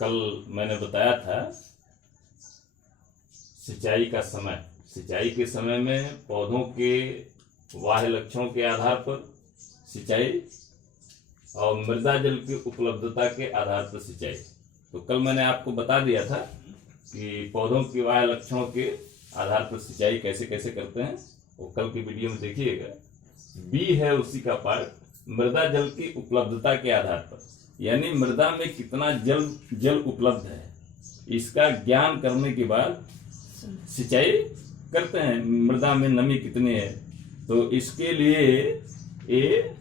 कल मैंने बताया था सिंचाई का समय। सिंचाई के समय में पौधों के बाह्य लक्षणों के आधार पर सिंचाई और मृदा जल की उपलब्धता के आधार पर सिंचाई। तो कल मैंने आपको बता दिया था कि पौधों के बाह्य लक्षणों के आधार पर सिंचाई कैसे कैसे करते हैं, वो कल की वीडियो में देखिएगा। बी है उसी का पार्ट, मृदा जल की उपलब्धता के आधार पर, यानी मृदा में कितना जल उपलब्ध है, इसका ज्ञान करने के बाद सिंचाई करते हैं। मृदा में नमी कितनी है, तो इसके लिए ये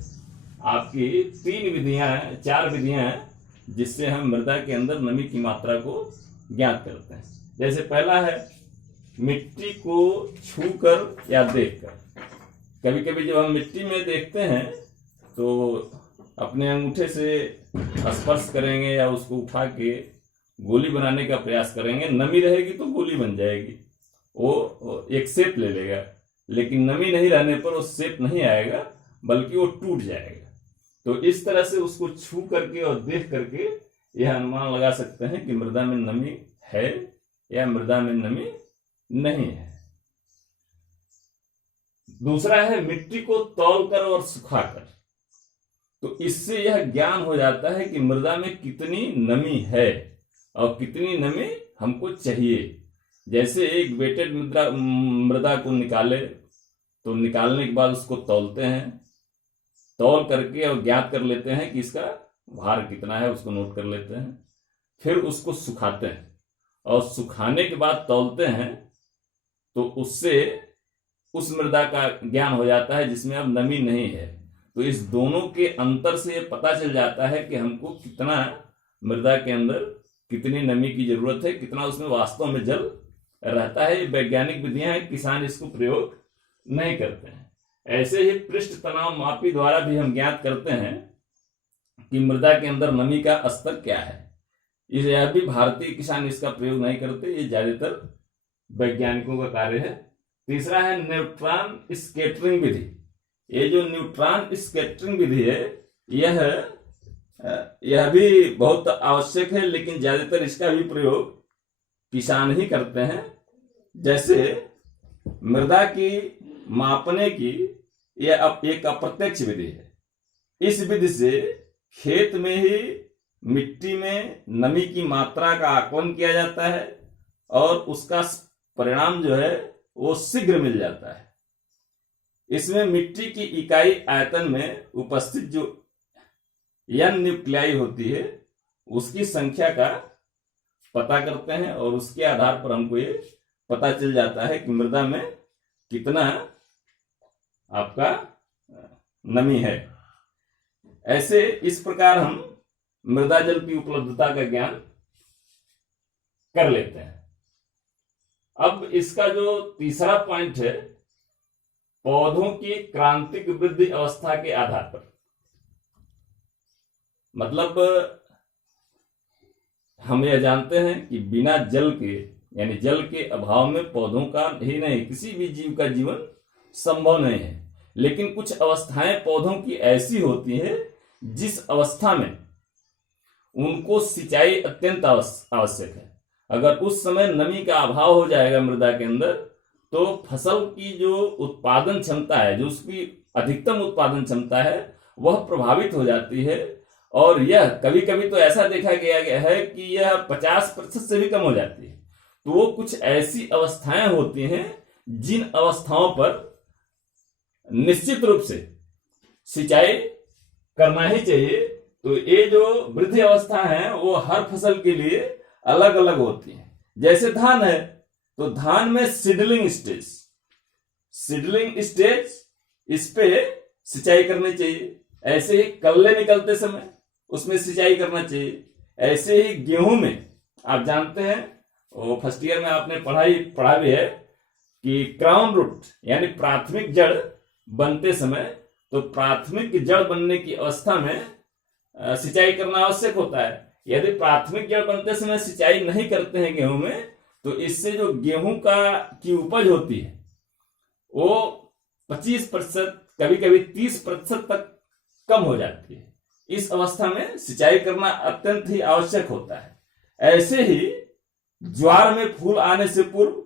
आपकी 4 विधियां हैं जिससे हम मृदा के अंदर नमी की मात्रा को ज्ञात करते हैं। जैसे पहला है मिट्टी को छूकर या देखकर। कभी कभी जब हम मिट्टी में देखते हैं तो अपने अंगूठे से स्पर्श करेंगे या उसको उठा के गोली बनाने का प्रयास करेंगे। नमी रहेगी तो गोली बन जाएगी, वो एक शेप ले लेगा, लेकिन नमी नहीं रहने पर वो शेप नहीं आएगा बल्कि वो टूट जाएगा। तो इस तरह से उसको छू करके और देख करके यह अनुमान लगा सकते हैं कि मृदा में नमी है या मृदा में नमी नहीं है। दूसरा है मिट्टी को तौलकर और सुखाकर। तो इससे यह ज्ञान हो जाता है कि मृदा में कितनी नमी है और कितनी नमी हमको चाहिए। जैसे एक वेटेड मृदा को निकाले तो निकालने के बाद उसको तौलते हैं, तौल करके और ज्ञात कर लेते हैं कि इसका भार कितना है, उसको नोट कर लेते हैं। फिर उसको सुखाते हैं और सुखाने के बाद तौलते हैं, तो उससे उस मृदा का ज्ञान हो जाता है जिसमें अब नमी नहीं है। तो इस दोनों के अंतर से ये पता चल जाता है कि हमको कितना मृदा के अंदर कितनी नमी की जरूरत है, कितना उसमें वास्तव में जल रहता है। ये वैज्ञानिक विधियां हैं, किसान इसको प्रयोग नहीं करते हैं। ऐसे ही पृष्ठ तनाव मापी द्वारा भी हम ज्ञात करते हैं कि मृदा के अंदर नमी का स्तर क्या है। यह भी भारतीय किसान इसका प्रयोग नहीं करते, ये ज्यादातर वैज्ञानिकों का कार्य है। तीसरा है न्यूट्रॉन स्कैटरिंग विधि। ये जो न्यूट्रॉन स्कैटरिंग विधि है यह भी बहुत आवश्यक है, लेकिन ज्यादातर इसका भी प्रयोग किसान ही करते हैं। जैसे मृदा की मापने की यह एक अप्रत्यक्ष विधि है। इस विधि से खेत में ही मिट्टी में नमी की मात्रा का आकलन किया जाता है और उसका परिणाम जो है वो शीघ्र मिल जाता है। इसमें मिट्टी की इकाई आयतन में उपस्थित जो n न्यूक्लियाई होती है उसकी संख्या का पता करते हैं और उसके आधार पर हमको ये पता चल जाता है कि मृदा में कितना आपका नमी है। ऐसे इस प्रकार हम मृदा जल की उपलब्धता का ज्ञान कर लेते हैं। अब इसका जो तीसरा पॉइंट है, पौधों की क्रांतिक वृद्धि अवस्था के आधार पर, मतलब हम यह जानते हैं कि बिना जल के यानी जल के अभाव में पौधों का ही नहीं किसी भी जीव का जीवन संभव नहीं है। लेकिन कुछ अवस्थाएं पौधों की ऐसी होती है जिस अवस्था में उनको सिंचाई अत्यंत आवश्यक है। अगर उस समय नमी का अभाव हो जाएगा मृदा के अंदर तो फसल की जो उत्पादन क्षमता है, जो उसकी अधिकतम उत्पादन क्षमता है, वह प्रभावित हो जाती है। और यह कभी कभी तो ऐसा देखा गया है कि यह 50% से भी कम हो जाती है। तो वो कुछ ऐसी अवस्थाएं होती हैं जिन अवस्थाओं पर निश्चित रूप से सिंचाई करना ही चाहिए। तो ये जो वृद्धि अवस्था है वो हर फसल के लिए अलग अलग होती है। जैसे धान है तो धान में सीडलिंग स्टेज इस पे सिंचाई करनी चाहिए। ऐसे ही कल्ले निकलते समय उसमें सिंचाई करना चाहिए। ऐसे ही गेहूं में आप जानते हैं, वो फर्स्ट ईयर में आपने पढ़ा भी है कि क्राउन रूट यानी प्राथमिक जड़ बनते समय, तो प्राथमिक जड़ बनने की अवस्था में सिंचाई करना आवश्यक होता है। यदि प्राथमिक जड़ बनते समय सिंचाई नहीं करते हैं गेहूं में, तो इससे जो गेहूं की उपज होती है वो 25%, कभी कभी 30% तक कम हो जाती है। इस अवस्था में सिंचाई करना अत्यंत ही आवश्यक होता है। ऐसे ही ज्वार में फूल आने से पूर्व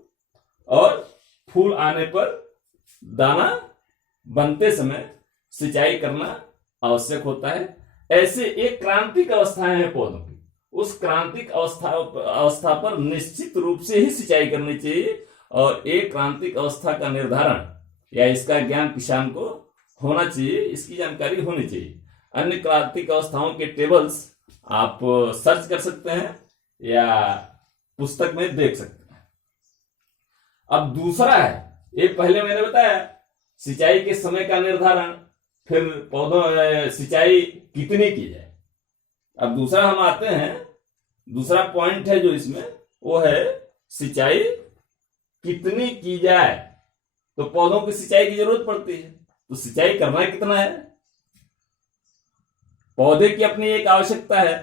और फूल आने पर दाना बनते समय सिंचाई करना आवश्यक होता है। ऐसे एक क्रांतिक अवस्थाएं हैं पौधों की, उस क्रांतिक अवस्था पर निश्चित रूप से ही सिंचाई करनी चाहिए, और एक क्रांतिक अवस्था का निर्धारण या इसका ज्ञान किसान को होना चाहिए, इसकी जानकारी होनी चाहिए। अन्य क्रांतिक अवस्थाओं के टेबल्स आप सर्च कर सकते हैं या पुस्तक में देख सकते हैं। अब दूसरा है, एक पहले मैंने बताया सिंचाई के समय का निर्धारण, फिर पौधों सिंचाई कितनी की जाए। अब दूसरा हम आते हैं, दूसरा पॉइंट है जो इसमें, वो है सिंचाई कितनी की जाए। तो पौधों की सिंचाई की जरूरत पड़ती है, तो सिंचाई करना कितना है। पौधे की अपनी एक आवश्यकता है,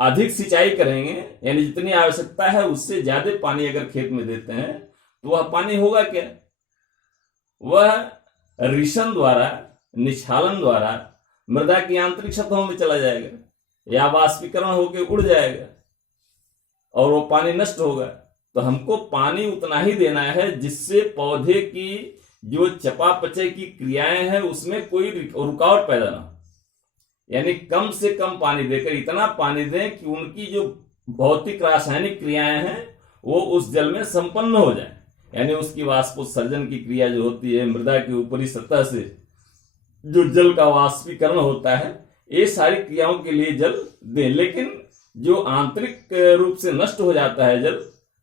अधिक सिंचाई करेंगे यानी जितनी आवश्यकता है उससे ज्यादा पानी अगर खेत में देते हैं तो वह पानी होगा क्या, वह रिसन द्वारा, निक्षालन द्वारा मृदा की आंतरिक सतहों में चला जाएगा या वाष्पीकरण होकर उड़ जाएगा और वो पानी नष्ट होगा। तो हमको पानी उतना ही देना है जिससे पौधे की जो चयापचय की क्रियाएं हैं उसमें कोई रुकावट पैदा ना हो, यानी कम से कम पानी देकर इतना पानी दें कि उनकी जो भौतिक रासायनिक क्रियाएं हैं वो उस जल में संपन्न हो जाए, यानी उसकी वाष्पोत्सर्जन की क्रिया जो होती है, मृदा की ऊपरी सतह से जो जल का वाष्पीकरण होता है, ये सारी क्रियाओं के लिए जल दें। लेकिन जो आंतरिक रूप से नष्ट हो जाता है जल,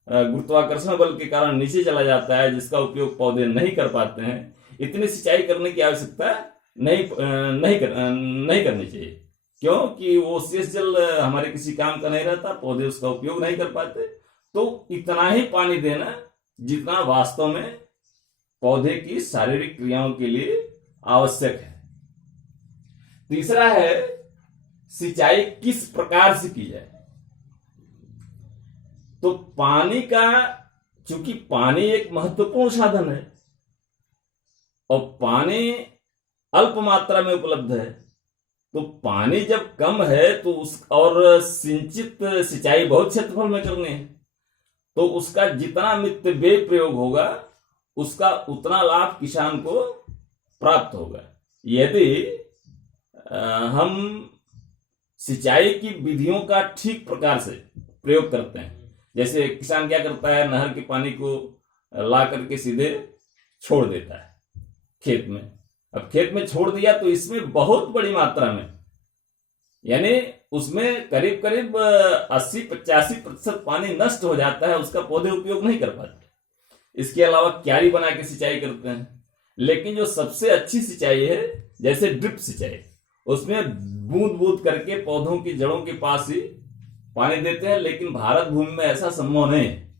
गुरुत्वाकर्षण बल के कारण नीचे चला जाता है, जिसका उपयोग पौधे नहीं कर पाते हैं, इतनी सिंचाई करने की आवश्यकता नहीं करनी चाहिए। क्योंकि वो शेष जल हमारे किसी काम का नहीं रहता, पौधे उसका उपयोग नहीं कर पाते। तो इतना ही पानी देना जितना वास्तव में पौधे की शारीरिक क्रियाओं के लिए आवश्यक है। तीसरा है सिंचाई किस प्रकार से की जाए। तो पानी का, चूंकि पानी एक महत्वपूर्ण साधन है और पानी अल्प मात्रा में उपलब्ध है, तो पानी जब कम है तो और सिंचित सिंचाई बहुत क्षेत्रफल में करनी है, तो उसका जितना मितव्ययी प्रयोग होगा उसका उतना लाभ किसान को प्राप्त होगा। यदि हम सिंचाई की विधियों का ठीक प्रकार से प्रयोग करते हैं, जैसे किसान क्या करता है, नहर के पानी को ला करके सीधे छोड़ देता है खेत में। अब खेत में छोड़ दिया तो इसमें बहुत बड़ी मात्रा में, यानी उसमें करीब करीब 80-85% पानी नष्ट हो जाता है, उसका पौधे उपयोग नहीं कर पाते। इसके अलावा क्यारी बना के सिंचाई करते हैं। लेकिन जो सबसे अच्छी सिंचाई है, जैसे ड्रिप सिंचाई, उसमें बूंद बूंद करके पौधों की जड़ों के पास ही पानी देते हैं। लेकिन भारत भूमि में ऐसा संभव नहीं है,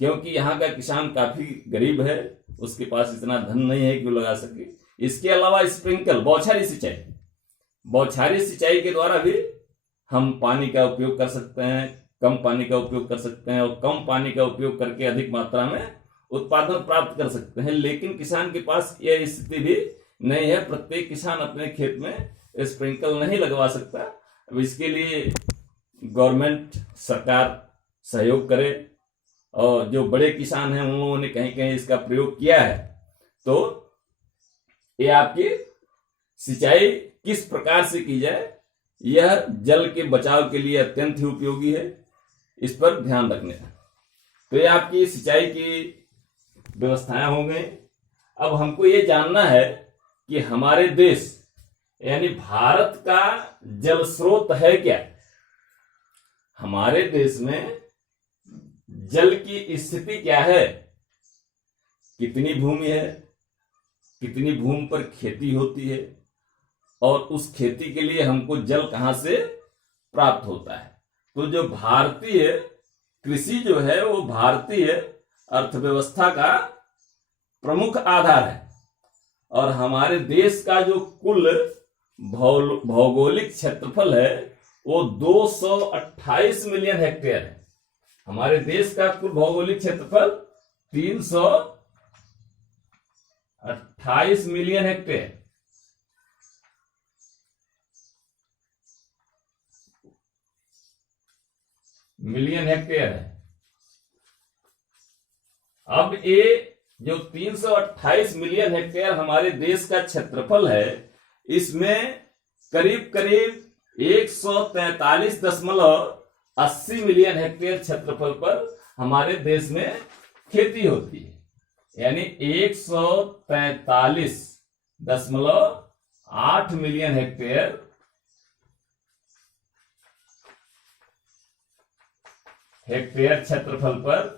क्योंकि यहाँ का किसान काफी गरीब है, उसके पास इतना धन नहीं है कि वो लगा सके। इसके अलावा स्प्रिंकल, बौछारी सिंचाई के द्वारा भी हम पानी का उपयोग कर सकते हैं, कम पानी का उपयोग कर सकते हैं और कम पानी का उपयोग करके अधिक मात्रा में उत्पादन प्राप्त कर सकते हैं। लेकिन किसान के पास यह स्थिति भी नहीं है, प्रत्येक किसान अपने खेत में स्प्रिंकल नहीं लगवा सकता। अब इसके लिए गवर्नमेंट, सरकार सहयोग करे, और जो बड़े किसान हैं उन लोगों ने कहीं कहीं इसका प्रयोग किया है। तो ये आपकी सिंचाई किस प्रकार से की जाए, यह जल के बचाव के लिए अत्यंत ही उपयोगी है, इस पर ध्यान रखने का। तो ये आपकी सिंचाई की व्यवस्थाएं हो गई। अब हमको ये जानना है कि हमारे देश यानी भारत का जल स्रोत है क्या। हमारे देश में जल की स्थिति क्या है, कितनी भूमि है, कितनी भूमि पर खेती होती है, और उस खेती के लिए हमको जल कहां से प्राप्त होता है। तो जो भारतीय कृषि जो है वो भारतीय अर्थव्यवस्था का प्रमुख आधार है, और हमारे देश का जो कुल भौगोलिक क्षेत्रफल है वो 228 मिलियन हेक्टेयर है। हमारे देश का कुल भौगोलिक क्षेत्रफल 328 मिलियन हेक्टेयर। मिलियन हेक्टेयर है। अब ये जो 328 मिलियन हेक्टेयर हमारे देश का क्षेत्रफल है, इसमें करीब करीब 143.80 मिलियन हेक्टेयर क्षेत्रफल पर हमारे देश में खेती होती है। यानी 143.8 मिलियन हेक्टेयर क्षेत्रफल पर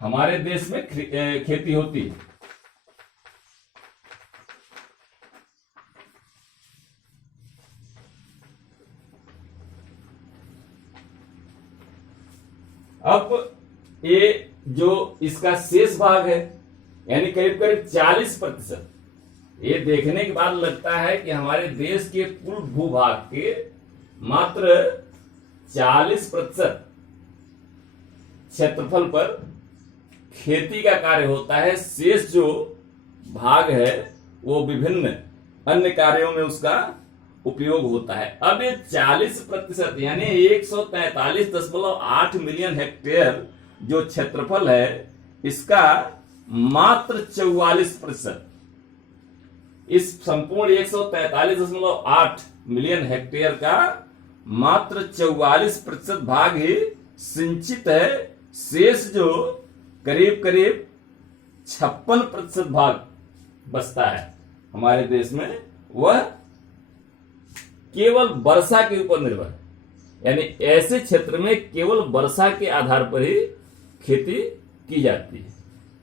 हमारे देश में खेती होती है। अब ये जो इसका शेष भाग है, यानी करीब करीब 40%, ये देखने के बाद लगता है कि हमारे देश के कुल भूभाग के मात्र 40% क्षेत्रफल पर खेती का कार्य होता है। शेष जो भाग है वो विभिन्न अन्य कार्यों में उसका उपयोग होता है। अब ये 40% यानी 143.8 मिलियन हेक्टेयर जो क्षेत्रफल है, इसका मात्र 44%, इस संपूर्ण 143.8 मिलियन हेक्टेयर का मात्र 44% भाग ही सिंचित है। शेष जो करीब करीब 56% भाग बचता है हमारे देश में, वह केवल वर्षा के ऊपर निर्भर है। यानी ऐसे क्षेत्र में केवल वर्षा के आधार पर ही खेती की जाती है।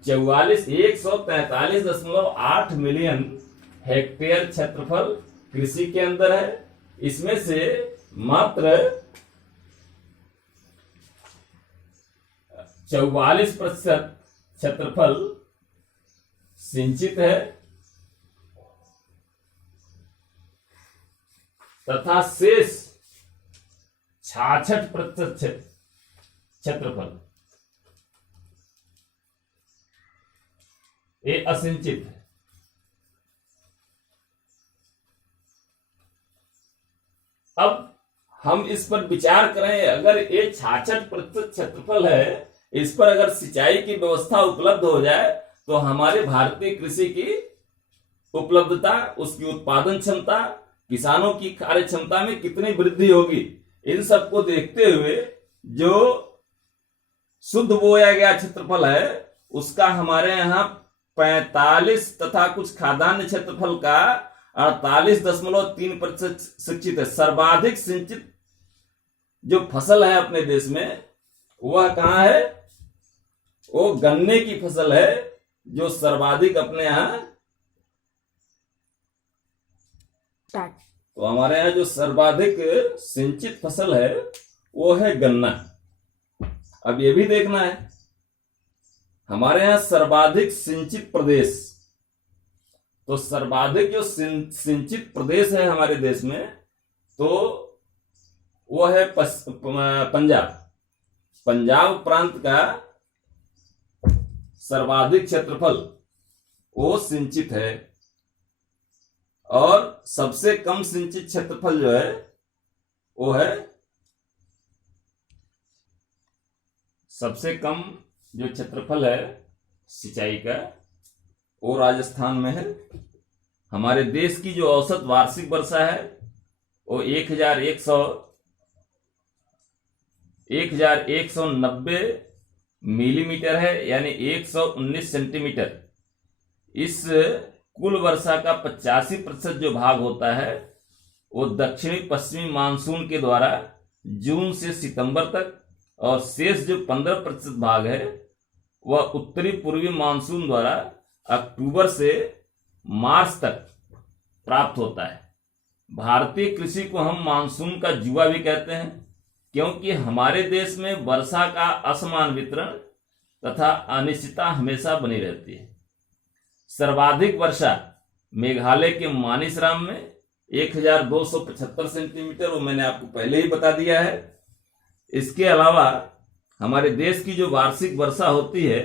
143.8 मिलियन हेक्टेयर क्षेत्रफल कृषि के अंदर है। इसमें से मात्र 44% क्षेत्रफल सिंचित है तथा शेष 66% क्षेत्रफल ये असिंचित है। अब हम इस पर विचार करें, अगर ये 66% क्षेत्रफल है, इस पर अगर सिंचाई की व्यवस्था उपलब्ध हो जाए तो हमारे भारतीय कृषि की उपलब्धता, उसकी उत्पादन क्षमता, किसानों की कार्य क्षमता में कितनी वृद्धि होगी। इन सबको देखते हुए जो शुद्ध बोया गया क्षेत्रफल है उसका हमारे यहाँ 45 तथा कुछ खाद्यान्न क्षेत्रफल का 48.3% सिंचित है। सर्वाधिक सिंचित जो फसल है अपने देश में वह कहाँ है? वो गन्ने की फसल है, जो सर्वाधिक अपने यहाँ, तो हमारे यहाँ जो सर्वाधिक सिंचित फसल है वो है गन्ना। अब ये भी देखना है, हमारे यहाँ सर्वाधिक सिंचित प्रदेश, तो सर्वाधिक जो सिंचित प्रदेश है हमारे देश में, तो वो है पंजाब। पंजाब प्रांत का सर्वाधिक क्षेत्रफल वो सिंचित है, और सबसे कम सिंचित क्षेत्रफल जो है वो है, सबसे कम जो क्षेत्रफल है सिंचाई का वो राजस्थान में है। हमारे देश की जो औसत वार्षिक वर्षा है वो 1190 मिलीमीटर है, यानी 119 सेंटीमीटर। इस कुल वर्षा का 85% जो भाग होता है वो दक्षिणी पश्चिमी मानसून के द्वारा जून से सितंबर तक, और शेष जो 15% भाग है वह उत्तरी पूर्वी मानसून द्वारा अक्टूबर से मार्च तक प्राप्त होता है। भारतीय कृषि को हम मानसून का जुआ भी कहते हैं, क्योंकि हमारे देश में वर्षा का असमान वितरण तथा अनिश्चितता हमेशा बनी रहती है। सर्वाधिक वर्षा मेघालय के मानिसराम में 1275 सेंटीमीटर, वो मैंने आपको पहले ही बता दिया है। इसके अलावा हमारे देश की जो वार्षिक वर्षा होती है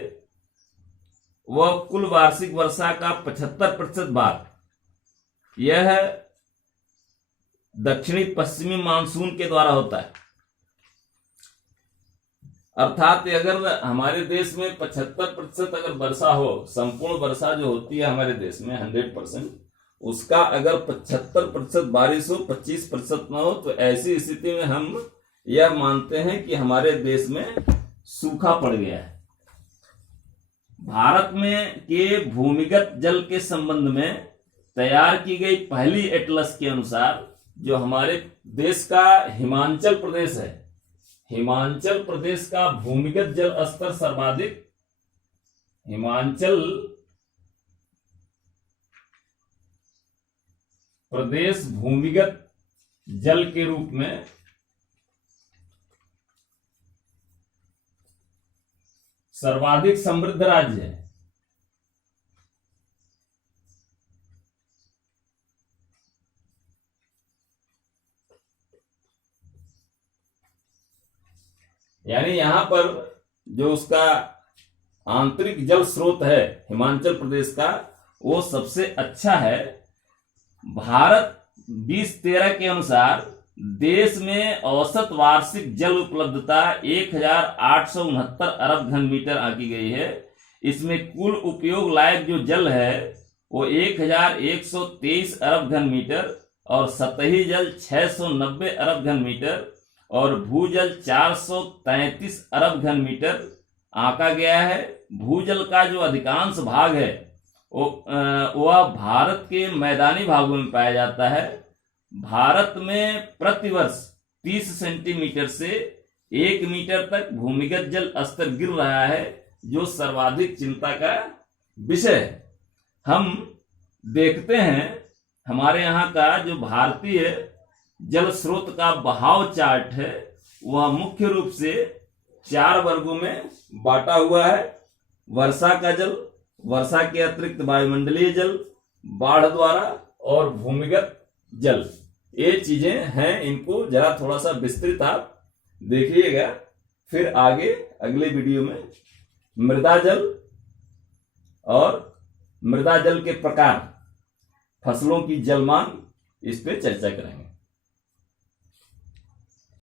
वह कुल वार्षिक वर्षा का 75% भाग यह दक्षिणी पश्चिमी मानसून के द्वारा होता है। अर्थात अगर हमारे देश में 75% अगर वर्षा हो, संपूर्ण वर्षा जो होती है हमारे देश में 100%, उसका अगर 75% बारिश हो, 25% न हो, तो ऐसी स्थिति में हम यह मानते हैं कि हमारे देश में सूखा पड़ गया है। भारत में के भूमिगत जल के संबंध में तैयार की गई पहली एटलस के अनुसार जो हमारे देश का हिमाचल प्रदेश है, हिमाचल प्रदेश का भूमिगत जल स्तर सर्वाधिक, हिमाचल प्रदेश भूमिगत जल के रूप में सर्वाधिक समृद्ध राज्य है। यानी यहां पर जो उसका आंतरिक जल स्रोत है हिमाचल प्रदेश का, वो सबसे अच्छा है। भारत 2013 के अनुसार देश में औसत वार्षिक जल उपलब्धता 1869 अरब घन मीटर आंकी गई है। इसमें कुल उपयोग लायक जो जल है वो 1123 अरब घन मीटर और सतही जल 690 अरब घन मीटर और भूजल 433 अरब घन मीटर आंका गया है। भूजल का जो अधिकांश भाग है वह भारत के मैदानी भागों में पाया जाता है। भारत में प्रतिवर्ष 30 सेंटीमीटर से 1 मीटर तक भूमिगत जल स्तर गिर रहा है, जो सर्वाधिक चिंता का विषय है। हम देखते हैं हमारे यहाँ का जो भारतीय जल स्रोत का बहाव चार्ट है वह मुख्य रूप से 4 वर्गों में बांटा हुआ है। वर्षा का जल, वर्षा के अतिरिक्त वायुमंडलीय जल, बाढ़ द्वारा और भूमिगत जल, ये चीजें हैं। इनको जरा थोड़ा सा विस्तृत आप देखिएगा। फिर आगे अगले वीडियो में मृदा जल और मृदा जल के प्रकार, फसलों की जलमान, इस पे चर्चा करेंगे।